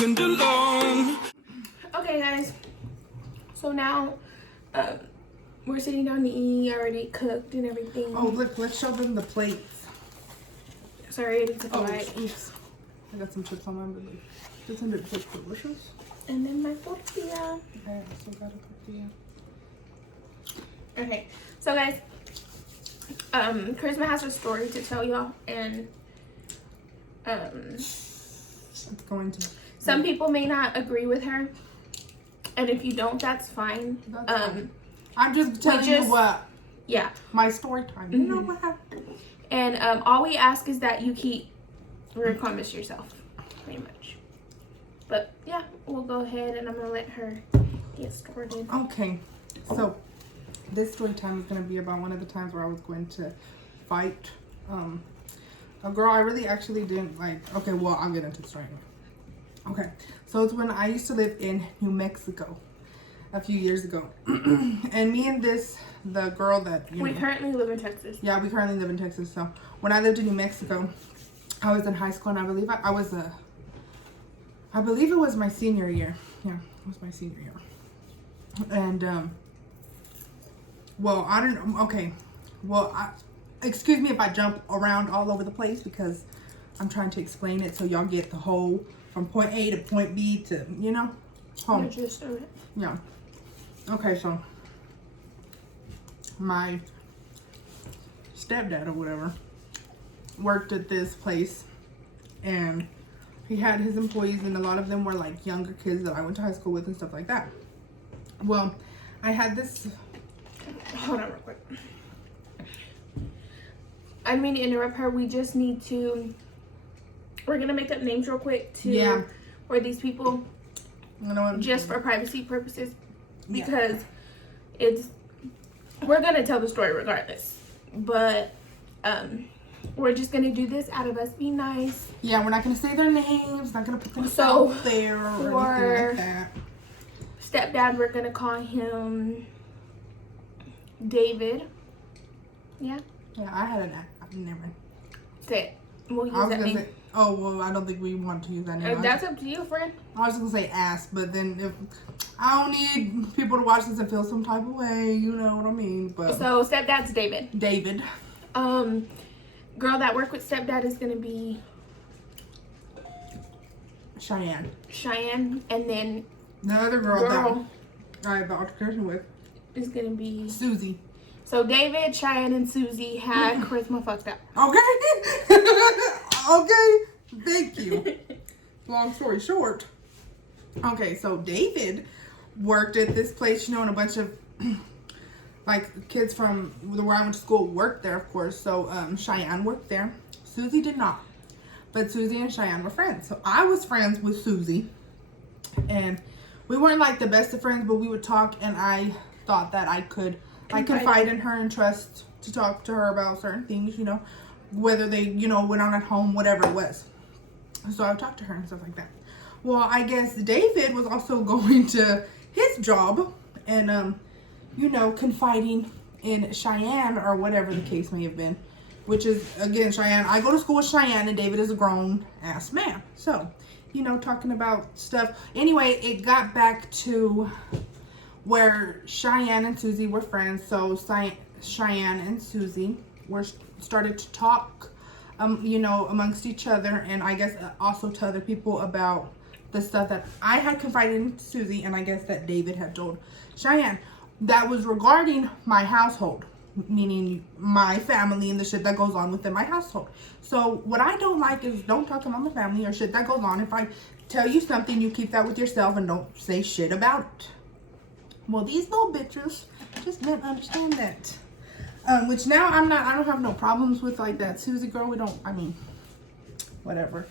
second alone. Okay, guys. So now, we're sitting down to eat. Already cooked and everything. Oh, look, let's show them the plates. Sorry, I didn't take a bite. Oops. I got some chips on my belly. Isn't it just delicious? And then my tortilla. I also got a tortilla. Okay, so guys, Charisma has a story to tell y'all, and It's going to. some people may not agree with her, and if you don't, that's fine. That's fine. I'm just telling you what. Yeah. My story time. You know what happened. And all we ask is that you keep your comments yourself, pretty much. But yeah, we'll go ahead and I'm gonna let her get started. Okay, so this story time is going to be about one of the times where I was going to fight a girl I really actually didn't like. Okay, well, I'll get into the story anyway. Okay, so it's when I used to live in New Mexico a few years ago. And me and the girl that, we currently live in Texas. Yeah, we currently live in Texas. So when I lived in New Mexico, I was in high school, and I believe I believe it was my senior year. Yeah, it was my senior year. And well, I don't know. Okay, well, excuse me if I jump around all over the place because I'm trying to explain it so y'all get the whole from point A to point B to, you know, home. The gist of it. Yeah. Okay, so my stepdad or whatever worked at this place, and he had his employees, and a lot of them were like younger kids that I went to high school with and stuff like that. Well, I had this. Hold on real quick. I didn't mean to interrupt her. We just need to. We're gonna make up names real quick to for these people, just for privacy purposes, because we're gonna tell the story regardless. But we're just gonna do this out of us being nice. Yeah, we're not gonna say their names. Not gonna put them out there or anything like that. Stepdad, we're gonna call him David. Yeah. Yeah, I had an never mind. Say it. We'll use that name. Oh well, I don't think we want to use that name. That's up to you, friend. I was gonna say ass, but then if I don't need people to watch this and feel some type of way, you know what I mean. But so stepdad's David. David. Girl that worked with stepdad is gonna be Cheyenne. And then the other girl that I had the altercation with is gonna be Susie. So David, Cheyenne, and Susie had Charisma fucked up. Okay. Okay. Thank you. Long story short. Okay, so David worked at this place, you know, and a bunch of like kids from where I went to school worked there, of course. So Cheyenne worked there. Susie did not. But Susie and Cheyenne were friends. So I was friends with Susie. And we weren't like the best of friends, but we would talk, and I thought that I could confide in her and trust to talk to her about certain things, you know, whether they, you know, went on at home, whatever it was. So I would talk to her and stuff like that. Well, I guess David was also going to his job and, you know, confiding in Cheyenne or whatever the case may have been, which is, again, Cheyenne. I go to school with Cheyenne, and David is a grown-ass man. So, you know, talking about stuff. Anyway, it got back to where Cheyenne and Susie were friends. So Cheyenne and Susie started to talk, you know, amongst each other, and I guess also to other people about the stuff that I had confided in Susie, and I guess that David had told Cheyenne. That was regarding my household, meaning my family and the shit that goes on within my household. So what I don't like is don't talk about my family or shit that goes on. If I tell you something, you keep that with yourself and don't say shit about it. Well, these little bitches just didn't understand that. Which now I don't have no problems with like that Susie girl. Whatever.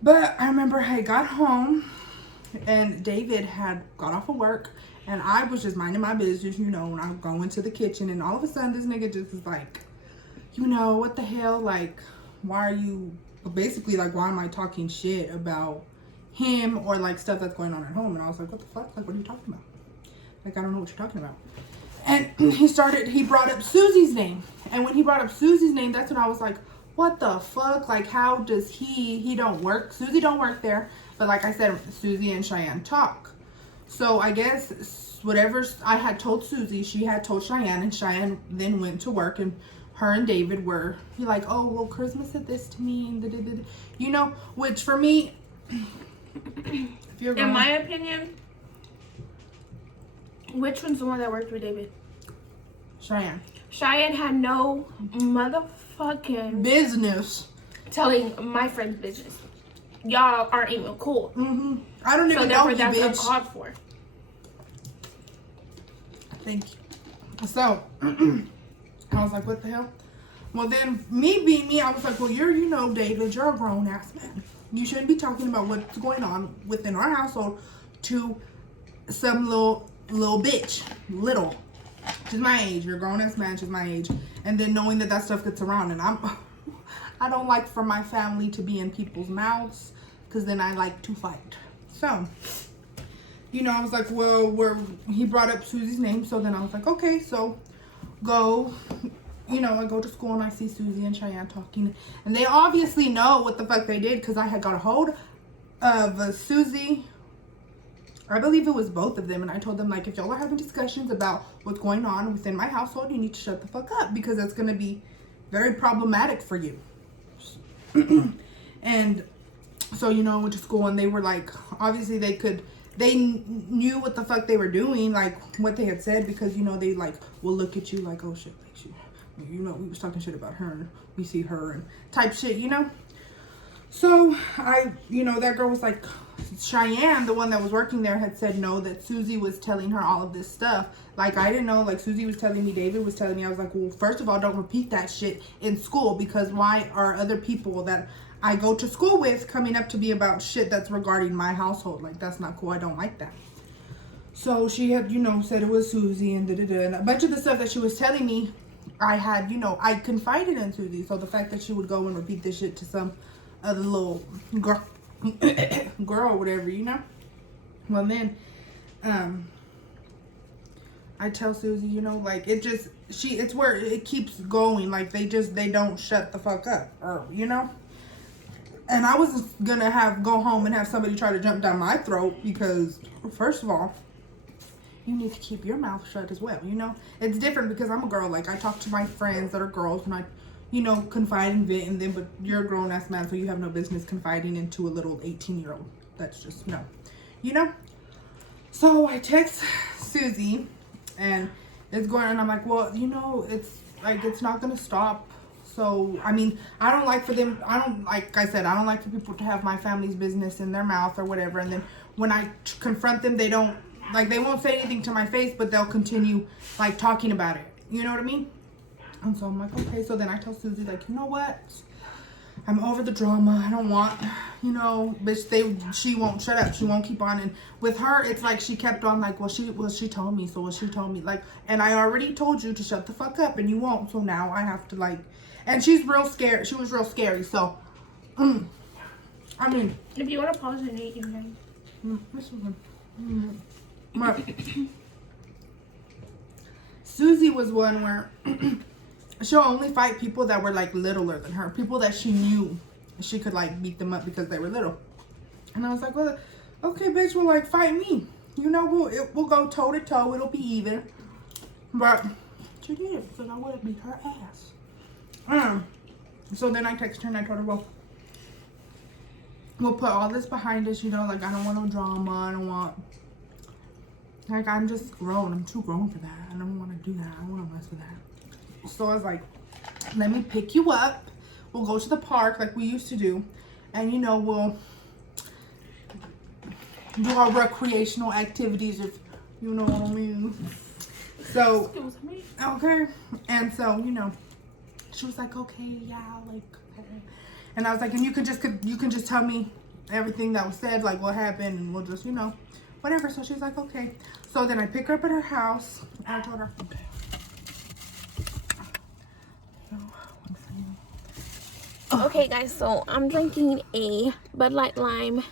But I remember I got home and David had got off of work, and I was just minding my business, you know, and I would go into the kitchen, and all of a sudden this nigga just was like, you know, what the hell? Like, why are you, basically like, why am I talking shit about him or like stuff that's going on at home? And I was like, what the fuck? Like, what are you talking about? Like, I don't know what you're talking about. And he brought up Susie's name. And when he brought up Susie's name, that's when I was like, what the fuck? Like, how does he don't work? Susie don't work there. But like I said, Susie and Cheyenne talk. So I guess whatever I had told Susie, she had told Cheyenne, and Cheyenne then went to work, and her and David were like, oh, well, Charisma said this to me, and you know, which for me, if you're going, in my opinion, which one's the one that worked with David? Cheyenne. Cheyenne had no motherfucking business telling my friend's business. Y'all aren't even cool. I don't even know you, that's bitch. uncalled for. Thank you. So, I was like, what the hell? Well, then, me being me, I was like, well, you know, David, you're a grown-ass man. You shouldn't be talking about what's going on within our household to some little bitch. Little. She's my age. You're a grown-ass man. She's my age. And then knowing that stuff gets around. And I don't like for my family to be in people's mouths, because then I like to fight. So, you know, I was like, well, he brought up Susie's name. So then I was like, okay, so go, you know, I go to school and I see Susie and Cheyenne talking. And they obviously know what the fuck they did, because I had got a hold of Susie. I believe it was both of them. And I told them, like, if y'all are having discussions about what's going on within my household, you need to shut the fuck up, because that's going to be very problematic for you. And so, you know, I went to school, and they were like, obviously they knew what the fuck they were doing, like what they had said, because, you know, they like will look at you like, oh shit, like you know, we was talking shit about her, and we see her and type shit, you know. So you know, that girl was like, Cheyenne, the one that was working there, had said no, that Susie was telling her all of this stuff. Like, I didn't know, like, Susie was telling me, David was telling me. I was like, well, first of all, don't repeat that shit in school, because why are other people that I go to school with coming up to be about shit that's regarding my household? Like, that's not cool. I don't like that. So she had, you know, said it was Susie and and a bunch of the stuff that she was telling me, I had, you know, I confided in Susie. So the fact that she would go and repeat this shit to some other little girl or whatever, you know. Well, then I tell Susie, you know, like, it's where it keeps going. Like, they don't shut the fuck up, or, you know. And I was gonna go home and have somebody try to jump down my throat, because first of all, you need to keep your mouth shut as well, you know. It's different because I'm a girl. Like, I talk to my friends that are girls, and I, you know, confide and vent in them, but you're a grown-ass man, so you have no business confiding into a little 18-year-old. That's just, no. You know? So I text Susie, and it's going, and I'm like, well, you know, it's, like, it's not going to stop. So, I mean, I don't like for people to have my family's business in their mouth or whatever, and then when I confront them, they don't, like, they won't say anything to my face, but they'll continue, like, talking about it. You know what I mean? And so I'm like, okay. So then I tell Susie, like, you know what? I'm over the drama. I don't want, you know, bitch, she won't shut up. She won't keep on. And with her, it's like she kept on like, she told me. So she told me, like, and I already told you to shut the fuck up, and you won't. So now I have to, like, and she's real scared. She was real scary. So, I mean, if you want to pause and eat, you can. Susie was one where she'll only fight people that were, like, littler than her. People that she knew she could, like, beat them up because they were little. And I was like, well, okay, bitch, well, like, fight me. You know, we'll go toe to toe. It'll be even. But she did, because I would have beat her ass. So then I texted her and I told her, well, we'll put all this behind us, you know, like, I don't want no drama. I don't want, like, I'm just grown. I'm too grown for that. I don't want to do that. I don't want to mess with that. So I was like, let me pick you up. We'll go to the park like we used to do. And, you know, we'll do our recreational activities, if you know what I mean. So, okay. And so, you know, she was like, okay, yeah, like, okay. And I was like, and you can just tell me everything that was said, like what happened, and we'll just, you know, whatever. So she's like, okay. So then I pick her up at her house, and I told her, okay. Okay, guys, so I'm drinking a Bud Light Lime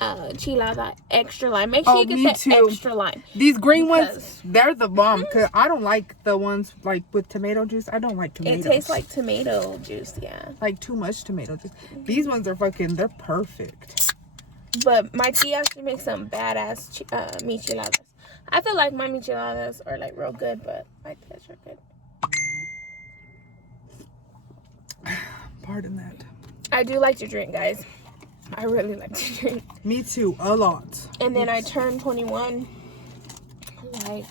chilada extra lime. Make sure you get the extra lime. These green ones, they're the bomb. Cause I don't like the ones like with tomato juice. I don't like tomatoes. It tastes like tomato juice, yeah. Like too much tomato juice. These ones are they're perfect. But my tia, she makes some badass micheladas. I feel like my micheladas are like real good, but my tia's are good. Pardon that. I do like to drink, guys. I really like to drink. Me too, a lot. And then I turned 21 like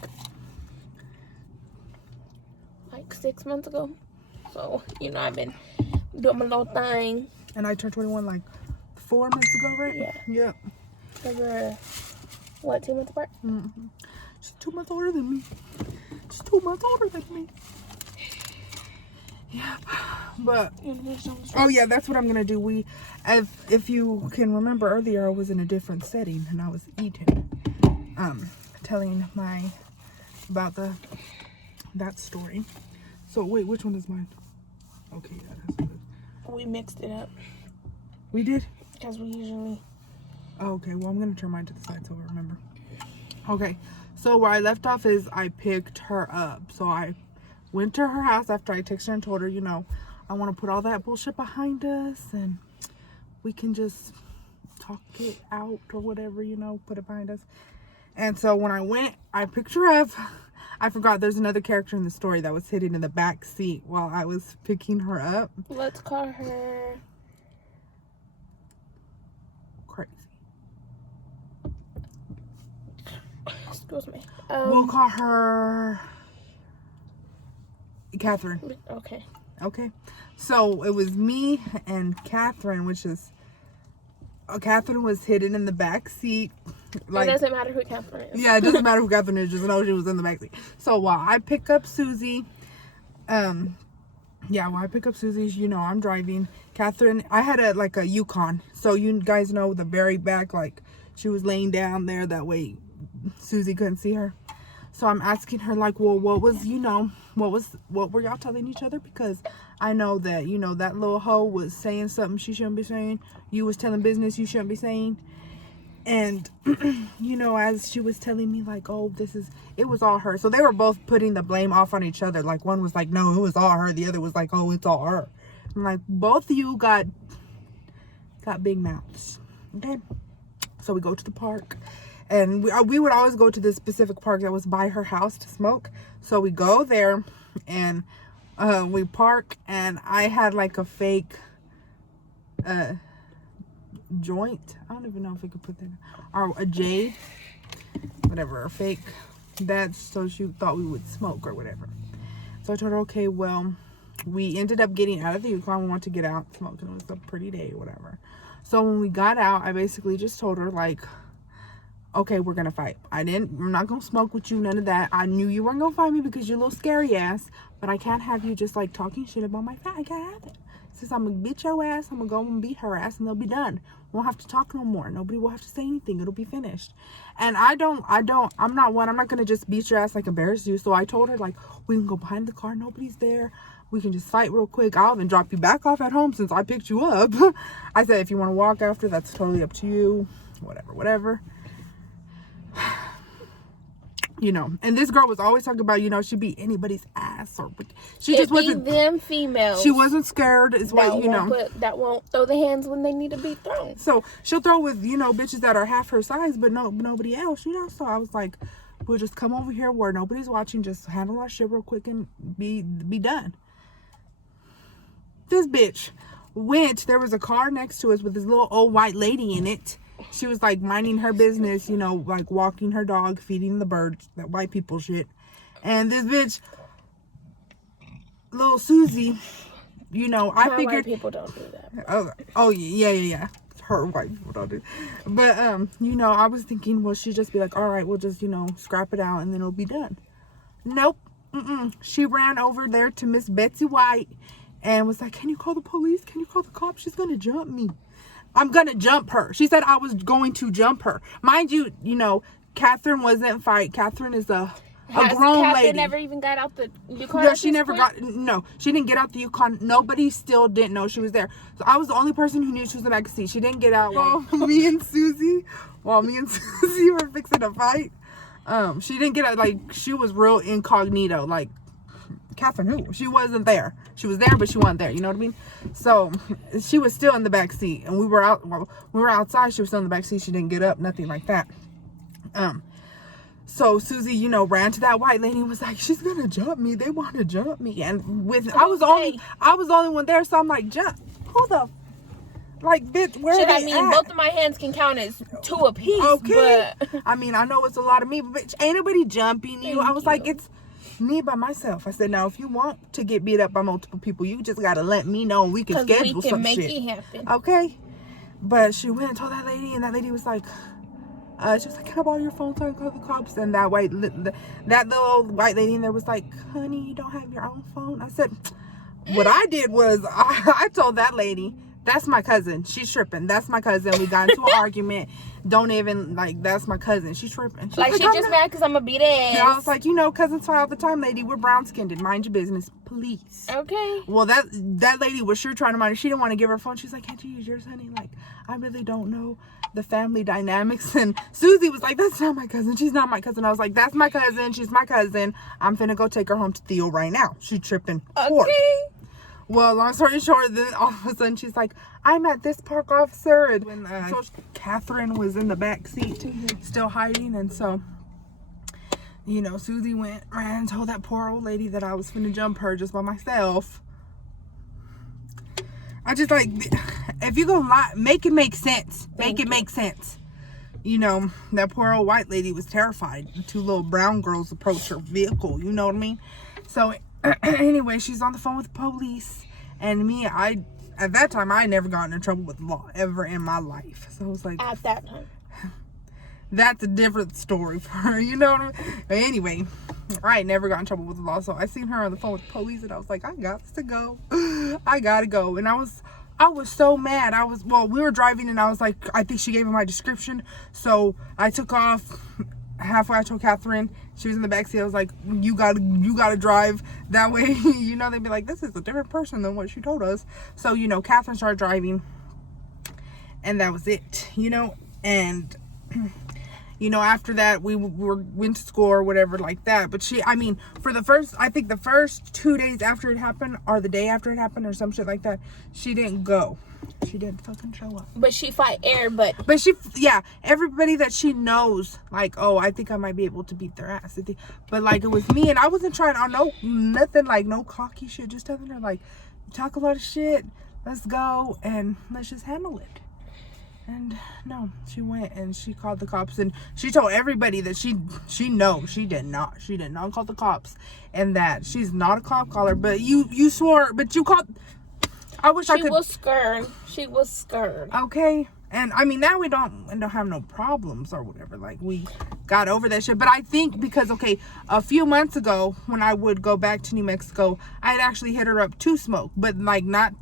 6 months ago. So, you know, I've been doing my little thing. And I turned 21 like 4 months ago, right? Yeah. Yep. So we're, what, 2 months apart? Mm-hmm. She's 2 months older than me. She's 2 months older than me. Yeah, but oh yeah, that's what I'm gonna do. If you can remember earlier, I was in a different setting and I was eating, telling about that story. So wait, which one is mine? Okay, yeah, that's good. We mixed it up. We did? Because we usually. Oh, okay, well I'm gonna turn mine to the side so I remember. Okay, so where I left off is I picked her up. So I went to her house after I texted her and told her, you know, I want to put all that bullshit behind us and we can just talk it out or whatever, you know, put it behind us. And so when I went, I picked her up. I forgot there's another character in the story that was sitting in the back seat while I was picking her up. Let's call her Crazy. Excuse me. We'll call her Catherine. Okay. Okay. So it was me and Catherine, which is Catherine was hidden in the back seat. Like, it doesn't matter who Catherine is. Yeah, it doesn't matter who Catherine is. Just know she was in the back seat. So while I pick up Susie, while I pick up Susie, you know, I'm driving. Catherine, I had a Yukon. So you guys know the very back, like she was laying down there. That way Susie couldn't see her. So I'm asking her like, well, what were y'all telling each other? Because I know that, you know, that little hoe was saying something she shouldn't be saying. You was telling business you shouldn't be saying. And, you know, as she was telling me like, oh, it was all her. So they were both putting the blame off on each other. Like one was like, no, it was all her. The other was like, oh, it's all her. I'm like, both of you got big mouths. Okay. So we go to the park. And we would always go to this specific park that was by her house to smoke. So we go there and we park. And I had like a fake joint. I don't even know if we could put that. Or a jade. Whatever. A fake. That's so she thought we would smoke or whatever. So I told her, okay, well, we ended up getting out of the Yukon. We wanted to get out smoking. It was a pretty day or whatever. So when we got out, I basically just told her like, okay, we're gonna fight. I'm not gonna smoke with you, none of that. I knew you weren't gonna fight me because you're a little scary ass, but I can't have you just like talking shit about my fat. I can't have it. Since I'm gonna beat your ass, I'm gonna go and beat her ass and they'll be done. We won't have to talk no more. Nobody will have to say anything. It'll be finished. And I'm not gonna just beat your ass like embarrass you. So I told her like, we can go behind the car, nobody's there. We can just fight real quick. I'll even drop you back off at home since I picked you up. I said, if you want to walk after, that's totally up to you. Whatever. You know, and this girl was always talking about, you know, she'd beat anybody's ass, or she just wasn't them females. She wasn't scared, is what, you know. That won't throw the hands when they need to be thrown. So she'll throw with, you know, bitches that are half her size, but nobody else, you know. So I was like, we'll just come over here where nobody's watching, just handle our shit real quick and be done. This bitch went. There was a car next to us with this little old white lady in it. She was like minding her business, you know, like walking her dog, feeding the birds, that white people shit. And this bitch, little Susie, you know, I figured white people don't do that. Oh yeah. Her white people don't do. But you know, I was thinking, well, she'd just be like, all right, we'll just, you know, scrap it out and then it'll be done. Nope. She ran over there to Miss Betsy White and was like, can you call the police? Can you call the cops? She's gonna jump me. I'm gonna jump her. She said I was going to jump her. Mind you, you know, Catherine wasn't fight. Catherine is a A grown Catherine lady. never even got out the Yukon? No, she never got. No, she didn't get out the Yukon. Nobody still didn't know she was there. So I was the only person who knew she was in the back seat. She didn't get out. While me and Susie were fixing to fight. She didn't get out. Like, she was real incognito. Like, Catherine who? She wasn't there. She was there, but she wasn't there. You know what I mean? So she was still in the back seat, and we were out. Well, we were outside. She was still in the back seat. She didn't get up. Nothing like that. So Susie, you know, ran to that white lady and was like, "She's gonna jump me. They want to jump me." And I was the only one there. So I'm like, "Jump? Who the? Like, bitch, where Shit, are they at?" both of my hands can count as 2 apiece. Okay. But I mean, I know it's a lot of me, but bitch, ain't nobody jumping you. I was like, it's me by myself. I said, now, if you want to get beat up by multiple people, you just gotta let me know and we can schedule some shit. Make it happen. Okay. But she went and told that lady, and that lady was like, she was like, "Can I borrow your phone so I can call the cops?" And that little white lady in there was like, "Honey, you don't have your own phone?" I said, what I did was I told that lady, "That's my cousin. She's tripping. That's my cousin. We got into an argument. Don't even, like, that's my cousin. She's tripping." Like, she just mad because I'm going to beat ass. And I was like, "You know, cousins fight all the time, lady. We're brown-skinned. Mind your business, please." Okay. Well, that lady was sure trying to mind her. She didn't want to give her phone. She's like, "Can't you use yours, honey? Like, I really don't know the family dynamics." And Susie was like, "That's not my cousin. She's not my cousin." I was like, "That's my cousin. She's my cousin. I'm finna go take her home to Theo right now. She's tripping." Okay. Well, long story short, then all of a sudden she's like, "I'm at this park, officer." And when so Catherine was in the back seat, still hiding, and so, you know, Susie ran and told that poor old lady that I was finna jump her just by myself. I just, like, if you gonna lie, make it make sense. Make it make sense. You know, that poor old white lady was terrified. The 2 little brown girls approached her vehicle. You know what I mean? So anyway, she's on the phone with the police, and me, at that time, I had never gotten in trouble with the law ever in my life. So I was like, at that time, that's a different story for her, you know what I mean? But anyway, I had never got in trouble with the law, so I seen her on the phone with the police, and I was like, I got to go. I gotta go. And I was so mad. We were driving, and I was like, I think she gave me my description, so I took off. Halfway, I told Catherine, she was in the backseat. I was like, you gotta drive that way. You know, they'd be like, this is a different person than what she told us. So, you know, Catherine started driving, and that was it, you know. And you know, after that, we went to school or whatever like that. But I mean, I think the first 2 days after it happened, or the day after it happened, or some shit like that, she didn't go. She didn't fucking show up. But she fight air, but everybody that she knows, like, oh, I think I might be able to beat their ass. But, like, it was me, and I wasn't trying on nothing, like, no cocky shit, just telling her, like, you talk a lot of shit, let's go, and let's just handle it. And no, she went and she called the cops, and she told everybody that she did not call the cops, and that she's not a cop caller. But you swore, but you called. I wish I could. She was scared. Okay, and I mean, now we don't have no problems or whatever. Like, we got over that shit. But I think because, okay, a few months ago when I would go back to New Mexico, I had actually hit her up to smoke, but like like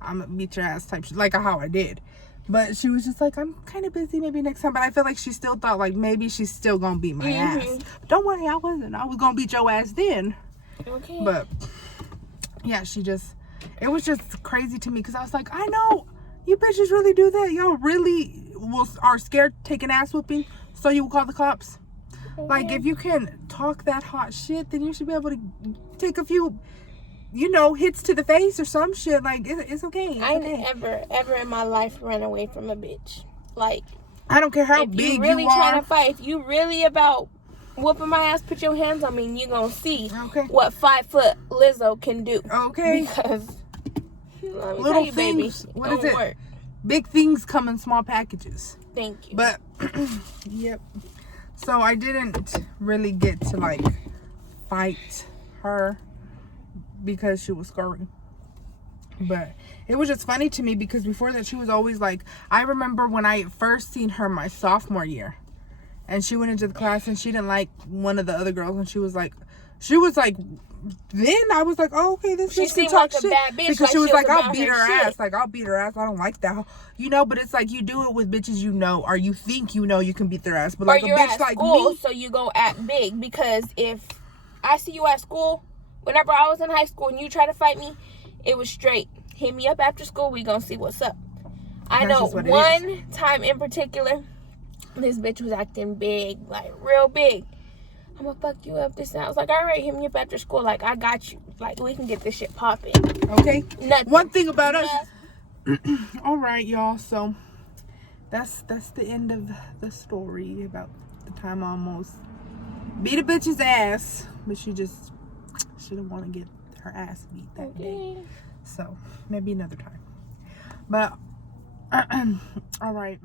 I'm gonna beat your ass type shit, like how I did. But she was just like, I'm kind of busy, maybe next time. But I feel like she still thought, like, maybe she's still gonna beat my ass. Don't worry, I wasn't. I was gonna beat your ass then. Okay. But yeah, it was just crazy to me, because I was like, I know you bitches really do that. Y'all really are scared taking ass whooping, so you will call the cops. Okay. Like, if you can talk that hot shit, then you should be able to take a few, you know, hits to the face or some shit. Like, it's okay. I ain't ever in my life run away from a bitch. Like, I don't care how big you are. If you really trying to fight, if you really about whooping my ass, put your hands on me, and you gonna see what 5-foot Lizzo can do. Okay. Because little things, what is it? Work. Big things come in small packages. Thank you. But yep. So I didn't really get to, like, fight her because she was scary. But it was just funny to me, because before that she was always like, I remember when I first seen her my sophomore year, and she went into the class and she didn't like one of the other girls, and she was like, she was like, then I was like, oh, okay, this bitch can talk shit. Bad bitch, because she was like, I'll beat her shit. ass. Like, I'll beat her ass. I don't like that. You know, but it's like you do it with bitches you know, or you think you know you can beat their ass. But like or a you're bitch at like school, me. so you go act big. Because if I see you at school, whenever I was in high school and you try to fight me, it was straight. Hit me up after school. We gonna see what's up. I know one time in particular, this bitch was acting big, like real big. I'm gonna fuck you up this and I was like, all right, hit me up after school. Like, I got you. Like, we can get this shit popping. Okay. Nothing. One thing about us. All right, y'all. So that's the end of the story about the time I almost beat a bitch's ass, but she didn't want to get her ass beat that day. So maybe another time. But all right.